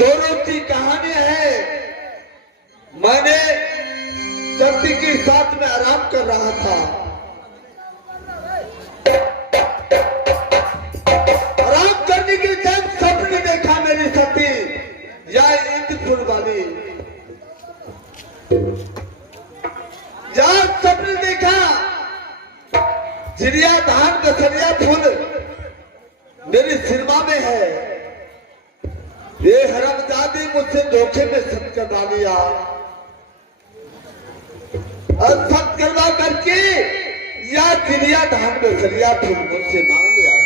दोनों की कहानी है। मैंने सती के साथ में आराम कर रहा था। आराम करने के टाइम सपने देखा मेरी सती या इंद्रपुर वाली। जब सपने देखा चिड़िया धान दसरिया फूल मेरी सिरमा में है। ये हरामजादी मुझसे धोखे में सत करवा लिया और सत करवा करके या चिड़िया धान दसरिया फूल मुझसे मांग लिया।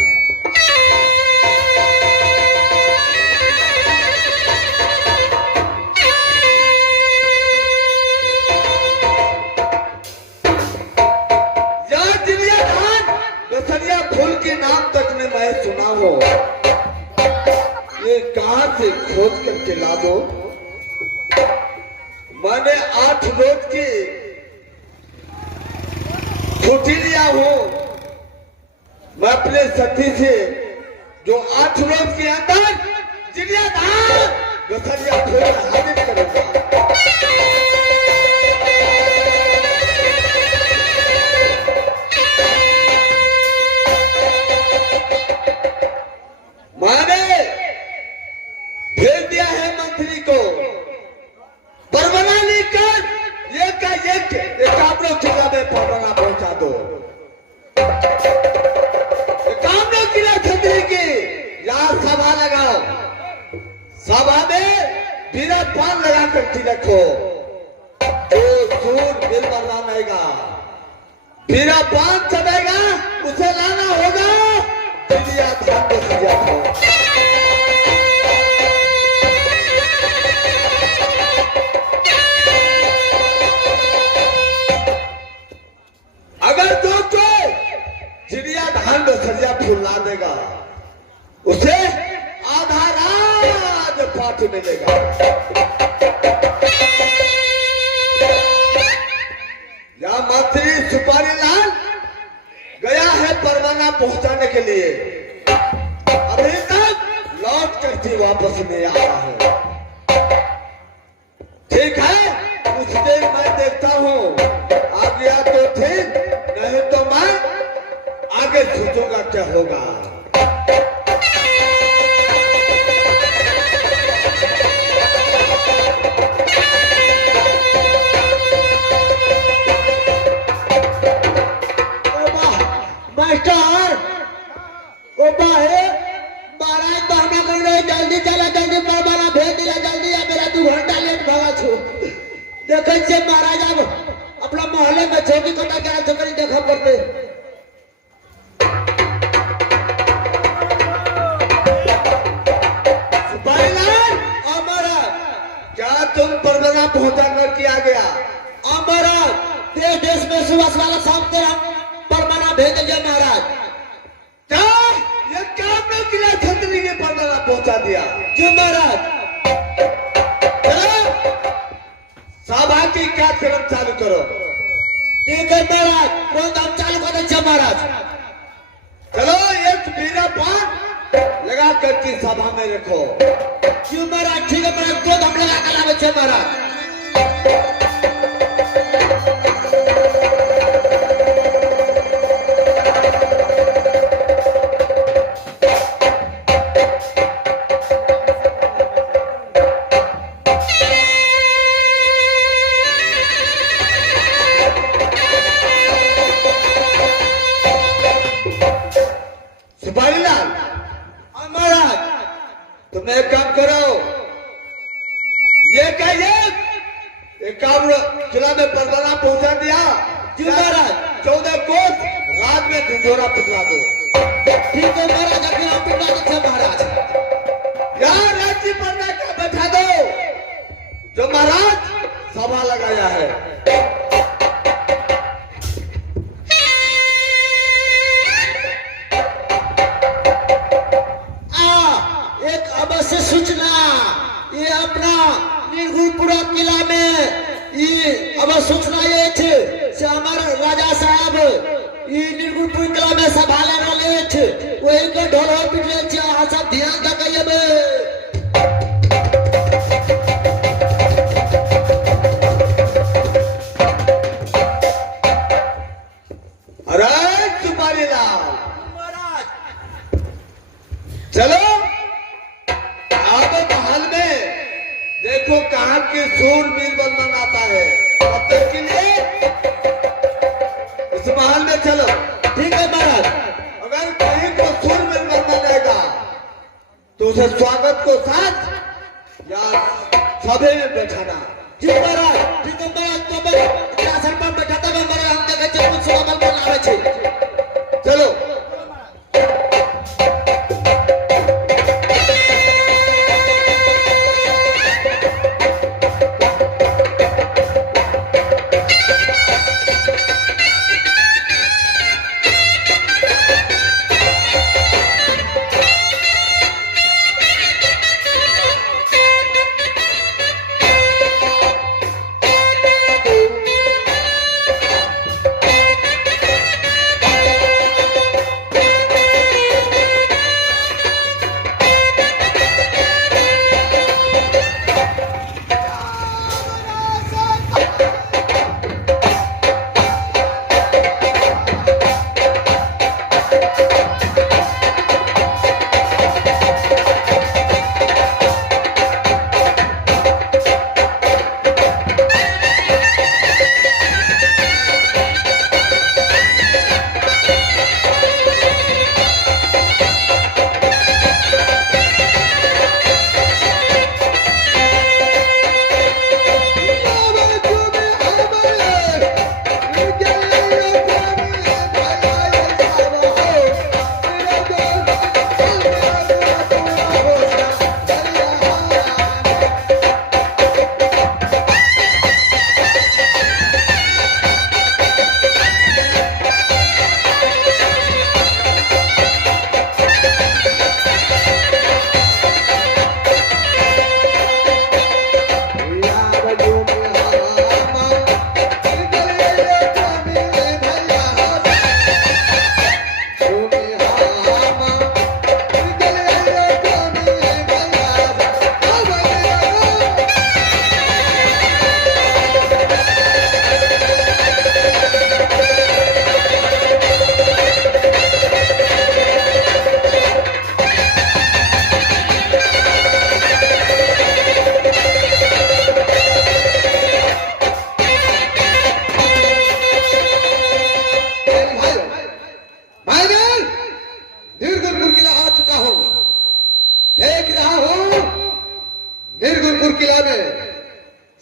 फूल के नाम तक ने मैं सुना हो, ये कहां से खोज करके ला दो। मैंने 8 रोज की छुट्टी लिया हूं। मैं अपने सती से जो 8 रोज के अंदर चिड़िया धान दसरिया फूल हाजिर करूंगा। मैंने भेज दिया है मंत्री को परवाना लेकर एक कामरों किला में परवाना पहुंचा दो। कामरों किला छतरी की यहाँ सभा लगाओ। सभा में बिना पान लगा कर रखो। जो सूर बिल बनवाएगा बिना पान चढ़ेगा उसे लाना होगा। चिड़िया धान दसरिया फूल। अगर जो चिड़िया धान दसरिया फूल ला देगा उसे आधा राज पाठ मिलेगा। या मंत्री सुपारी लाल गया है परवाना पहुंचाने के लिए। अभी तक लौट करके वापस नहीं आया है। ठीक है, कुछ देर मैं देखता हूं। आ गया तो ठीक, नहीं तो मैं आगे सोचूंगा क्या होगा। मास्टर ओ बाहे महाराज बहाना कर रहे जल्दी चला, जल्दी परवाना भेज दिया जल्दी। आ मेरा 2 घंटा लेट भगा छो। देखे से महाराज अब अपना मोहल्ले में चौकी कटा के आज करी देखा पड़ते। सुपारी लाल हमारा क्या तुम परवाना पहुंचा कर किया गया? महाराज देश देश में सुबह वाला शाम तेरा परवाना भेज दिया महाराज। क्या ये कामरों किला छतरी के परवाना पहुंचा दिया? जी महाराज। सभा की कार्यक्रम चालू करो। ठीक है महाराज, तुरंत हम चालू कर देंगे महाराज। चलो एक बीरा पान लगा करके सभा में रखो। जी महाराज ठीक है महाराज, तुरंत हम लगा कर लावे महाराज। सुपारी लाल महाराज तुम एक काम करो। ये कहिए कामरों किला में परवाना पहुंचा दिया। जी महाराज। 14 कोस रात में ढिंढोरा पिघला दो। ठीक है महाराज, अभी हम पिघला देंगे महाराज। यार राज्य पन्ना का बैठा दो जो महाराज सभा लगाया है। एक अवश्य सूचना, ये अपना निर्गुणपुरा किला में ये अवश्य सूचना ये थे से हमारे राजा साहब ये निर्गुणपुर किला में सभा लेना ले थे, वही को ढोल पिटले छे। आ सब ध्यान दे के देखो कहाँ के सूर बीरबल मनाता है। अब तक के लिए इस महल में चलो। ठीक है महाराज। अगर कहीं को सूर बीरबल मनाएगा तो उसे स्वागत को साथ या सभे में बैठाना। ठीक है महाराज, ठीक है महाराज। तो मैं आसन पर बैठाता हूँ महाराज। हम देखे छे कुछ स्वागत बनावे छे। चलो।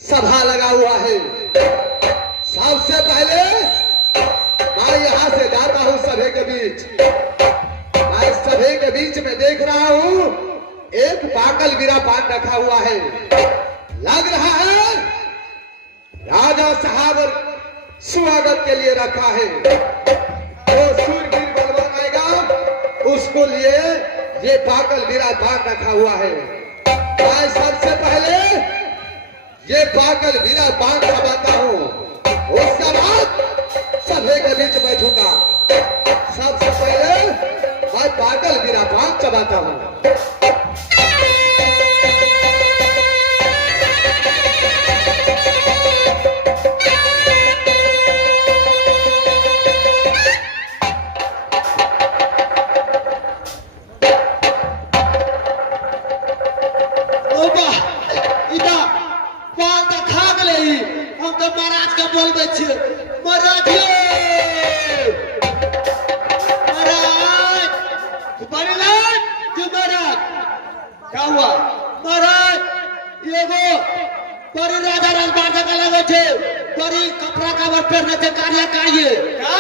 सभा लगा हुआ है। सबसे पहले मैं यहाँ से जाता हूँ सभे के बीच। मैं सभे के बीच में देख रहा हूँ एक पाकल गिरा पान रखा हुआ है। लग रहा है राजा साहब स्वागत के लिए रखा है। जो सूरवीर बलवान आएगा उसको लिए ये पाकल गिरा पान रखा हुआ है। मैं सबसे पहले ये पागल वीरा पान चबाता हूँ, उसके बाद सभे के बीच बैठूंगा। सबसे पहले मैं पागल वीरा पान चबाता हूँ। महाराज का बोल दे महाराज महाराज क्या हुआ महाराज? एगो बड़ी राजा राजबाजा का लगे छे, बड़ी कपड़ा काबर पहनने थे कार्य कार्य क्या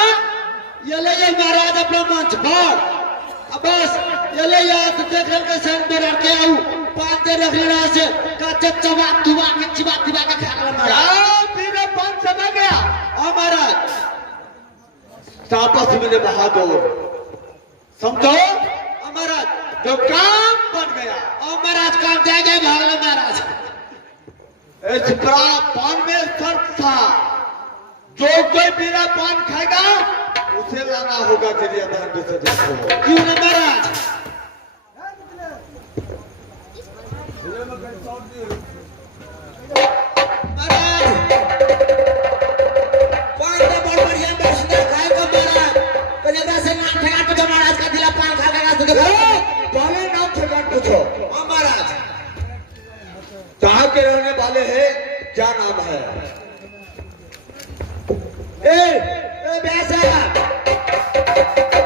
ये ले जाए महाराज अपना मंच पर। अब बस ये ले याद देख रहे के संग में के आऊ पांच दे रख लेना से काचे चबा दुआ के चिबा दिबा के खा ले महाराज। पान चबा गया महाराज तापस में बहादुर समझो महाराज जो काम बन गया। महाराज काम जाए जाए भागले महाराज। इस बड़ा पान में शर्त था, जो कोई बिना पान खाएगा उसे लाना होगा तेरी अदालत से। देखो क्यों ना महाराज? महाराज का दिला पान खा गया तो पहले नाम ठेकान पूछो। महाराज कहाँ के रहने वाले हैं, क्या नाम है? ए बैसा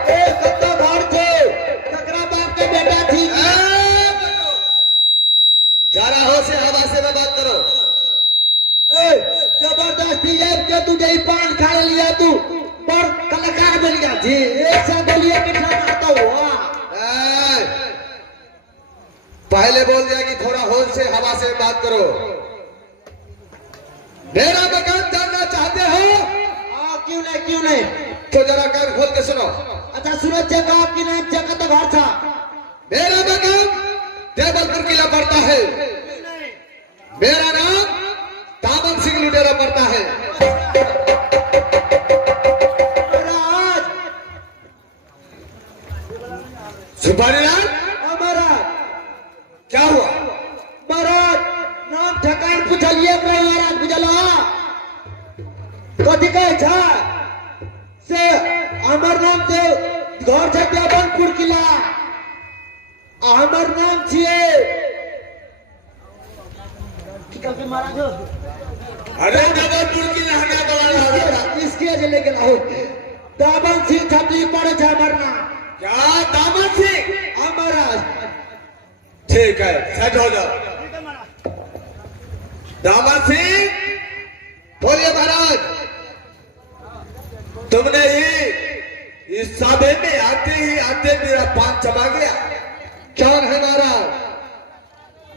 ए कत्तो घर थे ककरा बाप के बेटा थी जरा हो से हवा से ना बात करो। ए जबरदस्ती जब के तू जई पान खा लिया तू पर कलाकार बन गया थी एक साथ बोलिए कितना मारता हुआ पहले बोल दिया कि थोड़ा होश से हवा से बात करो। मेरा मकान जानना चाहते हो? क्यों नहीं तो जरा कान खोल के सुनो। अच्छा सूरज जगह की नहीं जगह तो घर था। मेरा मकान देवलपुर किला पड़ता है। मेरा नाम दामन सिंह लुटेरा पड़ता है। सुपारीलाल महाराज क्या हुआ? महाराज नाम ठकान पूछलिए महाराज बुझला कथी कहे छ से हमर नाम से घर छै देवनपुर किला हमर नाम छिए की कहते महाराज हो अरे देवलपुर किला हटा वाला इसके जे लेके आओ दामन सिंह छतरी पड़े छै हमर नाम। क्या दामन सिंह? हाँ महाराज ठीक है सेट हो जाओ। दामन सिंह बोलिए महाराज। तुमने ही इस सभा में आते मेरा पान चबा गया। कौन है महाराज?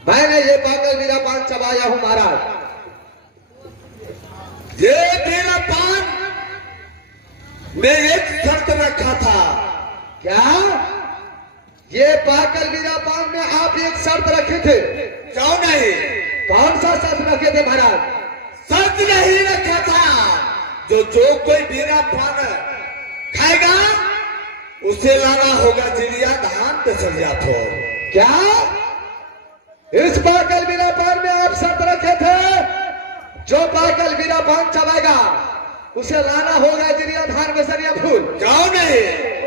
मैंने ये पागल मेरा पान चबाया हूं महाराज। ये मेरा पान में एक शर्त रखा था। क्या? ये पागल मेरा पान में आप एक शर्त रखे थे। क्यों नहीं? कौन सा शर्त रखे थे महाराज? शर्त नहीं रखा था जो कोई मेरा पान खाएगा उसे लाना होगा चिड़िया धान पे सरिया फोड़। क्या? इस पागल मेरा पान में आप शर्त रखे थे जो पागल मेरा पान चबाएगा उसे लाना होगा चिड़िया धान पे सरिया फूल। क्यों नहीं?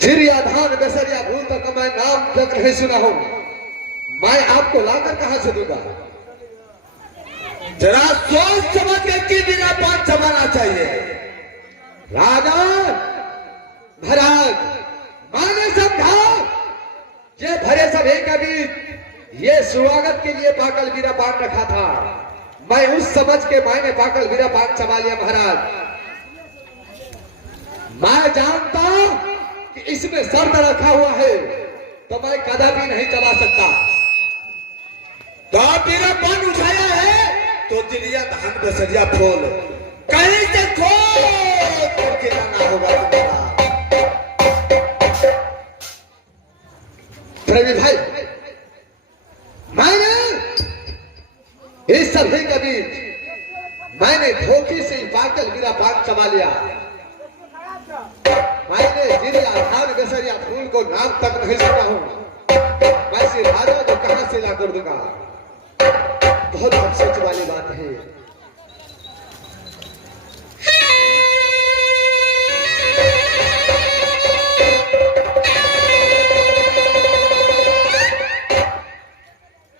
चिड़िया धान बेसरिया भूल तक मैं नाम तक नहीं सुना हूं। मैं आपको लाकर कहां से दूंगा? जरा सोच समझ के बिना पान चबाना चाहिए। राजा महाराज मैंने समझा ये भरे सभे के बीच ये स्वागत के लिए पाकल बीरा पान रखा था। मैं उस समझ के मैंने पाकल बीरा पान चबा लिया महाराज। मैं जानता कि इसमें शर्त रखा हुआ है तो मैं कदापि नहीं चला सकता। तो आप मेरा पान उठाया है तो चिड़िया धान बसरिया फोल कहीं से खोल करके लाना होगा तुम्हारा। प्रवीण भाई मैंने इस सभी के बीच मैंने धोखे से पाकल गिरा पान चबा लिया। मैंने चिड़िया धान बसरिया फूल को नाम तक नहीं सुना हूं। मैं सिर्फ तो कहां से ला कर दूंगा? बहुत अफसोस वाली बात है।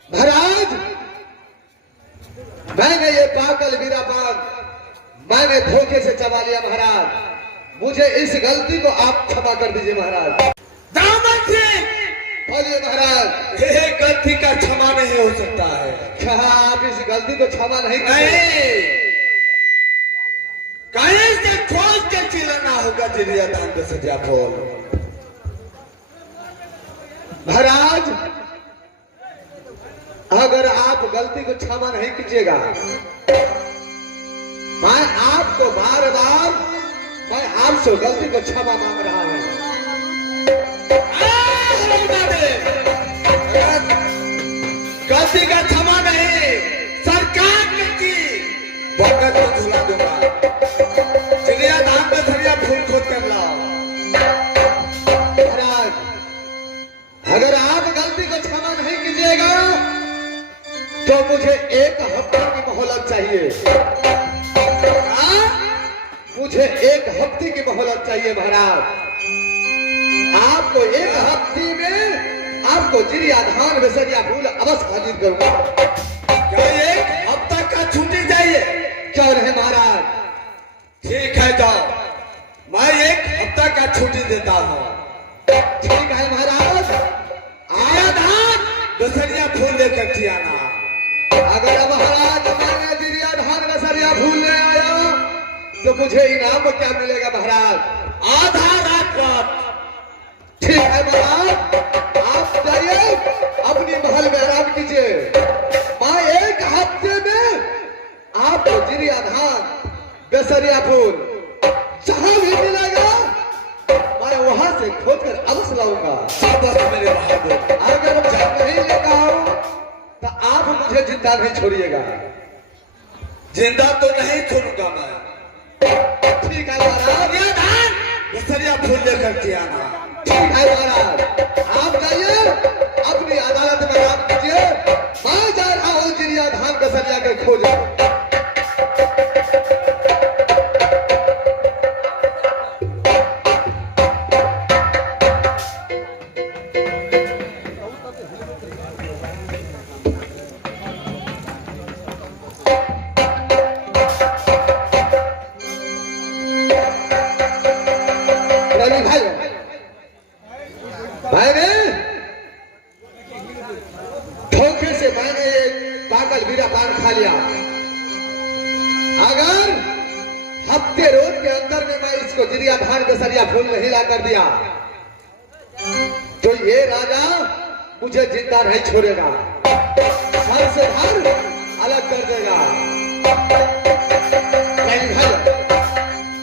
महाराज मैंने ये पाकल वीरा पान मैंने धोखे से चबा लिया महाराज। मुझे इस गलती को आप क्षमा कर दीजिए महाराज। दामन सिंह बोलिए महाराज। ये गलती का क्षमा नहीं हो सकता है। क्या आप इस गलती को क्षमा नहीं करेंगे? कहीं से खोज के चिल्लाना होगा चिड़िया धान पे सजा फोल। महाराज अगर आप गलती को क्षमा नहीं कीजिएगा मैं आपको बार बार मैं आपसे गलती को क्षमा मांग रहा हूं। गलती का क्षमा नहीं सरकार ने की बरकत को झुला दूंगा। चिड़िया धान पे फूल खोद कर लाओ महाराज। अगर मुझे एक हफ्ते की मोहलत चाहिए। मुझे एक हफ्ते की मोहलत चाहिए महाराज। आपको एक हफ्ते में आपको जिरिया धान बेसरिया फूल अवश्य हाजिर करूंगा। क्या एक हफ्ता का छुट्टी चाहिए? क्यों रहे महाराज? ठीक है जाओ, मैं एक हफ्ता का छुट्टी देता हूँ। ठीक है महाराज। जिरिया धान बेसरिया फूल लेकर के आना। अगर महाराज मैंने जिरिया धान बेसरिया फूल ले आया तो मुझे इनाम क्या मिलेगा महाराज? आधा रात। ठीक है महाराज, आप जाइए अपनी महल में आराम कीजिए। मैं एक हफ्ते में आपको जिरिया धान बेसरिया फूल जहां भी मिलेगा मैं वहां से खोज कर अवश्य लाऊंगा। शाबाश मेरे बहादुर। अगर मैं नहीं लेकर आऊं तो आप मुझे जिंदा नहीं छोड़िएगा। जिंदा तो नहीं छोड़ूंगा मैं। ठीक है महाराज। जिरिया धान बेसरिया फूल लेकर के आना। ठीक है महाराज, आप जाइए अपनी अदालत में आराम कीजिए। मैं जा रहा हूँ जिरिया धान बेसरिया के खोज। मैंने धोखे से मैंने एक पागल वीरा पान खा लिया। अगर हफ्ते रोज के अंदर में मैं इसको जिरिया धान बेसरिया फूल नहीं ला कर दिया तो ये राजा मुझे जिंदा नहीं छोड़ेगा, सर से धर अलग कर देगा। नहीं भाई,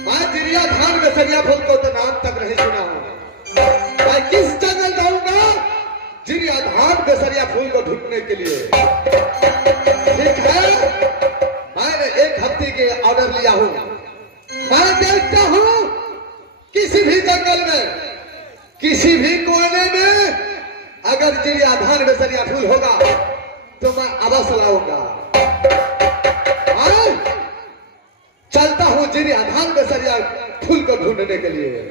मैं जिरिया धान बेसरिया फूल को तो नाम तक नहीं सुना हूं। मैं किस जंगल जाऊंगा जिरिया धान बेसरिया फूल को ढूंढने के लिए? ठीक है, मैंने एक हफ्ते के ऑर्डर लिया हूं। मैं देखता हूं किसी भी जंगल में, किसी भी कोने में अगर जिरिया धान बेसरिया फूल होगा तो मैं अवश्य लाऊंगा। मैं चलता हूं जिरिया धान बेसरिया फूल को ढूंढने के लिए।